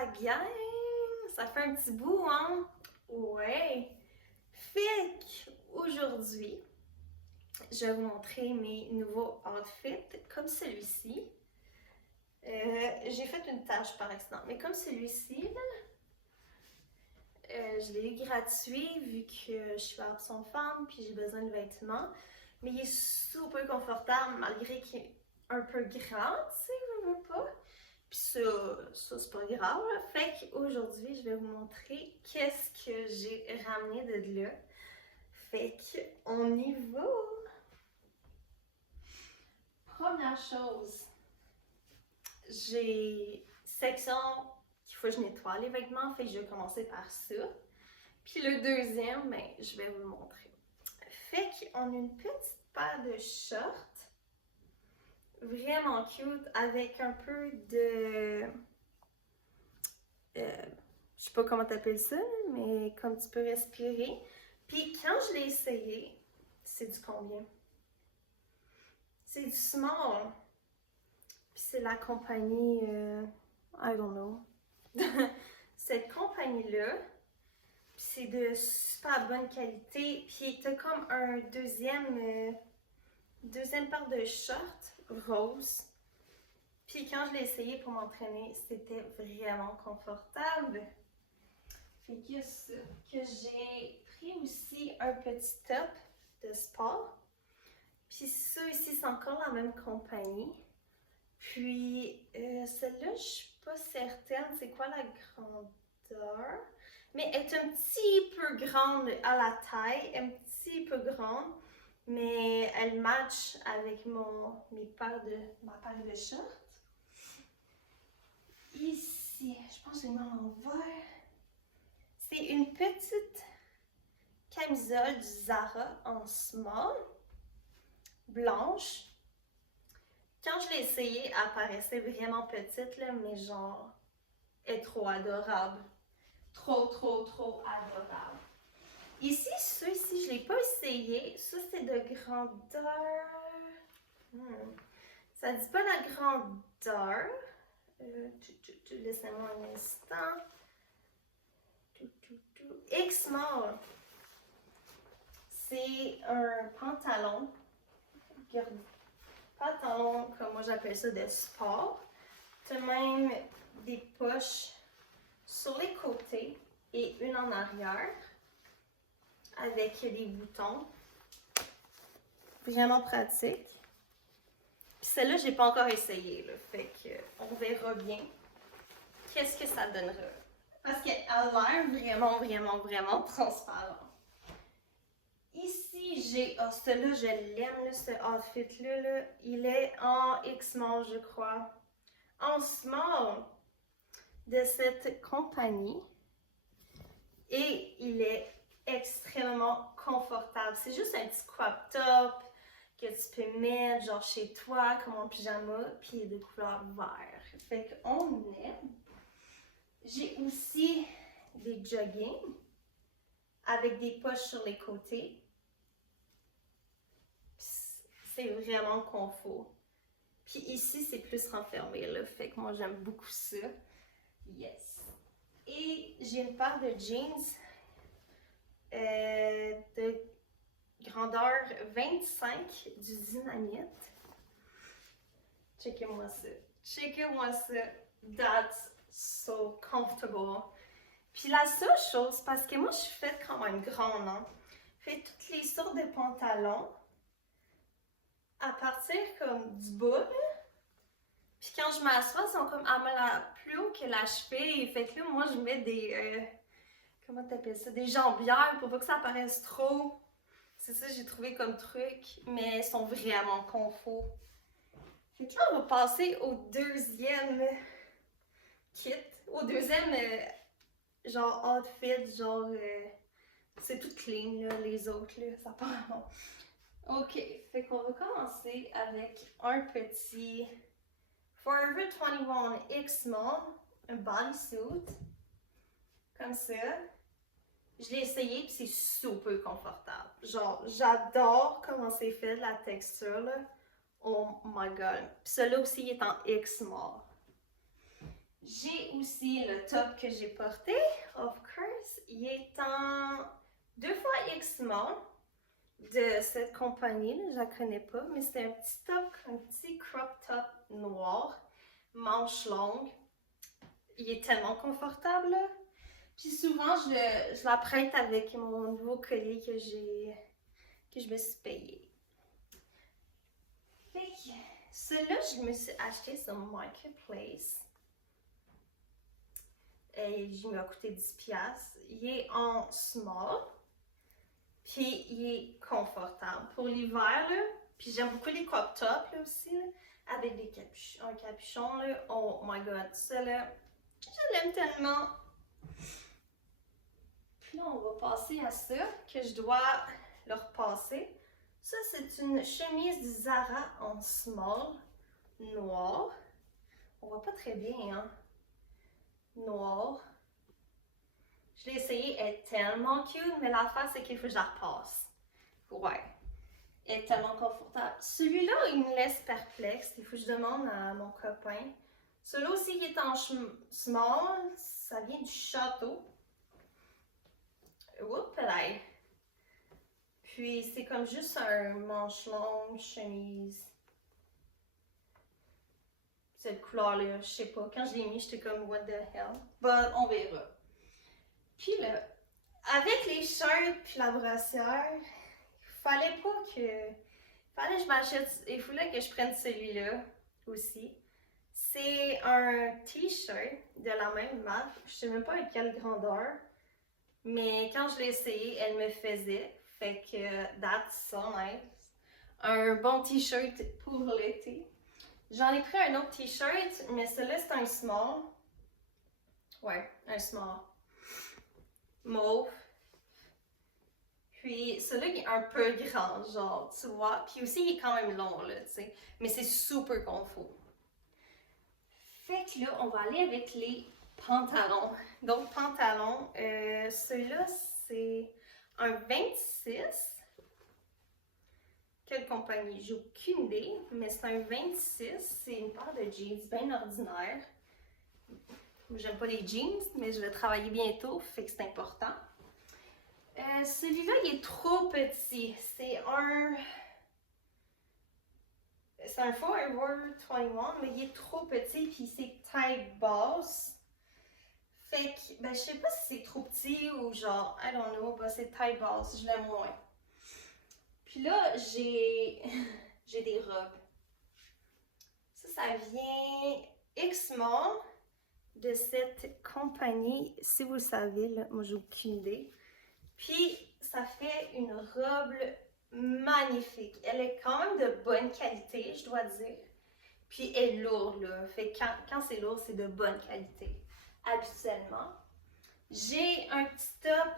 la gang! Ça fait un petit bout, hein? Ouais! Fait qu'aujourd'hui, je vais vous montrer mes nouveaux outfits, comme celui-ci. J'ai fait une tâche par accident, mais comme celui-ci, je l'ai eu gratuit vu que je suis absente femme puis j'ai besoin de vêtements. Mais il est super confortable malgré qu'il est un peu grand, tu sais, je veux pas. Puis ça c'est pas grave. Là. Fait qu'aujourd'hui, je vais vous montrer qu'est-ce que j'ai ramené de là. Fait qu'on y va! Première chose, j'ai section qu'il faut que je nettoie les vêtements. Fait que je vais commencer par ça. Puis le deuxième, ben, je vais vous le montrer. Fait qu'on a une petite paire de shorts. Vraiment cute avec un peu de... je sais pas comment t'appelles ça, mais comme tu peux respirer. Puis quand je l'ai essayé, c'est du combien? C'est du small. Puis c'est la compagnie... I don't know. Cette compagnie-là, c'est de super bonne qualité. Puis t'as comme un deuxième paire de shorts rose. Puis quand je l'ai essayé pour m'entraîner, c'était vraiment confortable. Fait que ça, que j'ai pris aussi un petit top de sport. Puis ça ici, c'est encore la même compagnie. Puis celle-là, je suis pas certaine c'est quoi la grandeur. Mais elle est un petit peu grande à la taille, un petit peu grande. Mais elle match avec ma paire de shorts. Ici, je pense que je l'ai mis à l'envers. C'est une petite camisole du Zara en small, blanche. Quand je l'ai essayée, elle paraissait vraiment petite, là, mais genre, elle est trop adorable. Trop adorable. Ici, ceux-ci, je ne l'ai pas essayé. Ça, c'est de grandeur. Ça ne dit pas la grandeur. Laissez-moi un instant. X-Small. C'est un pantalon. Pantalon, comme moi j'appelle ça, de sport. Tu as même des poches sur les côtés et une en arrière avec des boutons. Vraiment pratique. Puis celle-là, je n'ai pas encore essayé. Là, fait qu'on verra bien qu'est-ce que ça donnera. Parce qu'elle a l'air vraiment transparent. Ici, j'ai... Oh, celui-là, je l'aime, ce outfit-là. Là. Il est en X-Small, je crois. En small de cette compagnie. Et il est extrêmement confortable. C'est juste un petit crop top que tu peux mettre genre chez toi comme en pyjama, puis il est de couleur vert. Fait qu'on aime. J'ai aussi des jogging avec des poches sur les côtés. C'est vraiment confort. Puis ici, c'est plus renfermé, là. Fait que moi, j'aime beaucoup ça. Yes. Et j'ai une paire de jeans de grandeur 25 du Dynamite. Checkez-moi ça. Checkez-moi ça. That's so comfortable. Puis la seule chose, parce que moi, je suis faite quand même grande, hein. Fait toutes les sortes de pantalons à partir comme du bas, là. Puis quand je m'assois, ils sont comme plus haut que la cheville. Fait que là, moi, je mets des... comment t'appelles ça? Des jambières pour pas que ça paraisse trop. C'est ça que j'ai trouvé comme truc. Mais elles sont vraiment confort. Fait que là, on va passer au deuxième kit. Au deuxième, genre, outfit. Genre, c'est tout clean, là. Les autres, là, ça part bon. Ok, fait qu'on va commencer avec un petit Forever 21 X-Small, un bodysuit, comme ça. Je l'ai essayé puis c'est super confortable. Genre, j'adore comment c'est fait, la texture, là. Oh my god. Puis celui-là aussi, il est en X-Small. J'ai aussi le top que j'ai porté, of course. Il est en 2XL small de cette compagnie, je la connais pas, mais c'est un petit top, un petit crop top noir, manche longue. Il est tellement confortable, là. Puis souvent, je la prête avec mon nouveau collier que je me suis payé. Fait que celui-là, je me suis acheté sur Marketplace. Et il m'a coûté 10$. Il est en small. Puis il est confortable. Pour l'hiver, là, puis j'aime beaucoup les crop tops là, aussi, là, avec des capuchons, un capuchon, là. Oh my god, ça là, je l'aime tellement. Puis là, on va passer à ça, que je dois le repasser. Ça, c'est une chemise du Zara en small, noir. On voit pas très bien, hein? Noir. Je l'ai essayé, elle est tellement cute, mais l'affaire, c'est qu'il faut que je la repasse. Ouais. Elle est tellement confortable. Celui-là, il me laisse perplexe. Il faut que je demande à mon copain. Celui-là aussi, il est en small. Ça vient du château. Oups, là. Puis, c'est comme juste un manche long, chemise. Cette couleur-là, je sais pas. Quand je l'ai mis, j'étais comme, what the hell? But, on verra. Puis là, avec les shirts puis la brassière, fallait que je m'achète, il fallait que je prenne celui-là aussi. C'est un t-shirt de la même marque, je sais même pas à quelle grandeur, mais quand je l'ai essayé, elle me faisait. Fait que that's so nice. Un bon t-shirt pour l'été. J'en ai pris un autre t-shirt, mais celui-là c'est un small. Ouais, un small. Mauve. Puis celui-là il est un peu grand, genre, tu vois. Puis aussi il est quand même long, là, tu sais. Mais c'est super confort. Fait que là, on va aller avec les pantalons. Donc, pantalons, celui-là, c'est un 26. Quelle compagnie? J'ai aucune idée, mais c'est un 26. C'est une paire de jeans bien ordinaire. J'aime pas les jeans, mais je vais travailler bientôt, fait que c'est important. Celui-là, il est trop petit. C'est un Forever 21, mais il est trop petit, puis c'est taille basse. Fait que, ben, je sais pas si c'est trop petit ou genre, I don't know, ben, c'est taille basse, je l'aime moins. Puis là, j'ai des robes. Ça vient X-Mall de cette compagnie. Si vous le savez, là, moi j'ai aucune idée. Puis, ça fait une robe magnifique. Elle est quand même de bonne qualité, je dois dire. Puis, elle est lourde, là. Fait que quand c'est lourd, c'est de bonne qualité. Habituellement. J'ai un petit top,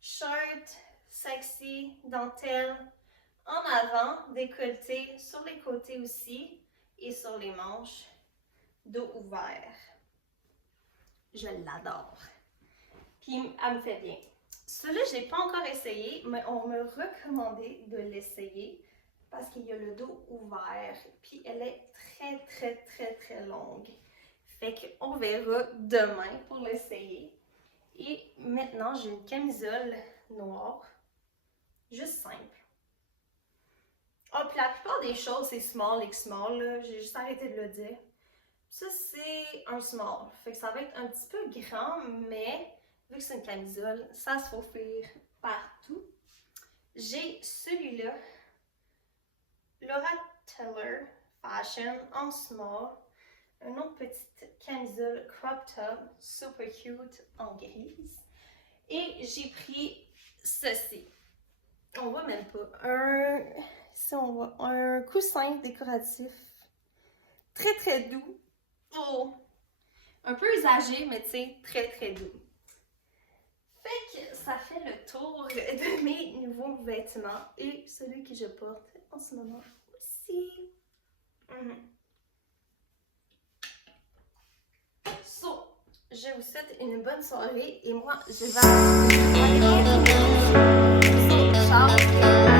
shirt, sexy, dentelle, en avant, décolleté, sur les côtés aussi, et sur les manches, dos ouvert. Je l'adore. Puis, elle me fait bien. Celui-là, je n'ai pas encore essayé, mais on m'a recommandé de l'essayer parce qu'il y a le dos ouvert. Puis, elle est très, très, très, très longue. Fait qu'on verra demain pour l'essayer. Et maintenant, j'ai une camisole noire. Juste simple. Ah, puis la plupart des choses, c'est small, X-small, là. J'ai juste arrêté de le dire. Ça, c'est un small. Fait que ça va être un petit peu grand, mais vu que c'est une camisole, ça se faufile partout. J'ai celui-là, Laura Taylor Fashion en small. Une autre petite camisole crop top, super cute en grise. Et j'ai pris ceci. On voit même pas. Ici, on voit un coussin décoratif. Très, très doux. Oh! Un peu usagé, mais tu sais, très, très doux. Fait que ça fait le tour de mes nouveaux vêtements et celui que je porte en ce moment aussi. So, je vous souhaite une bonne soirée et moi, je vais aller. Ciao!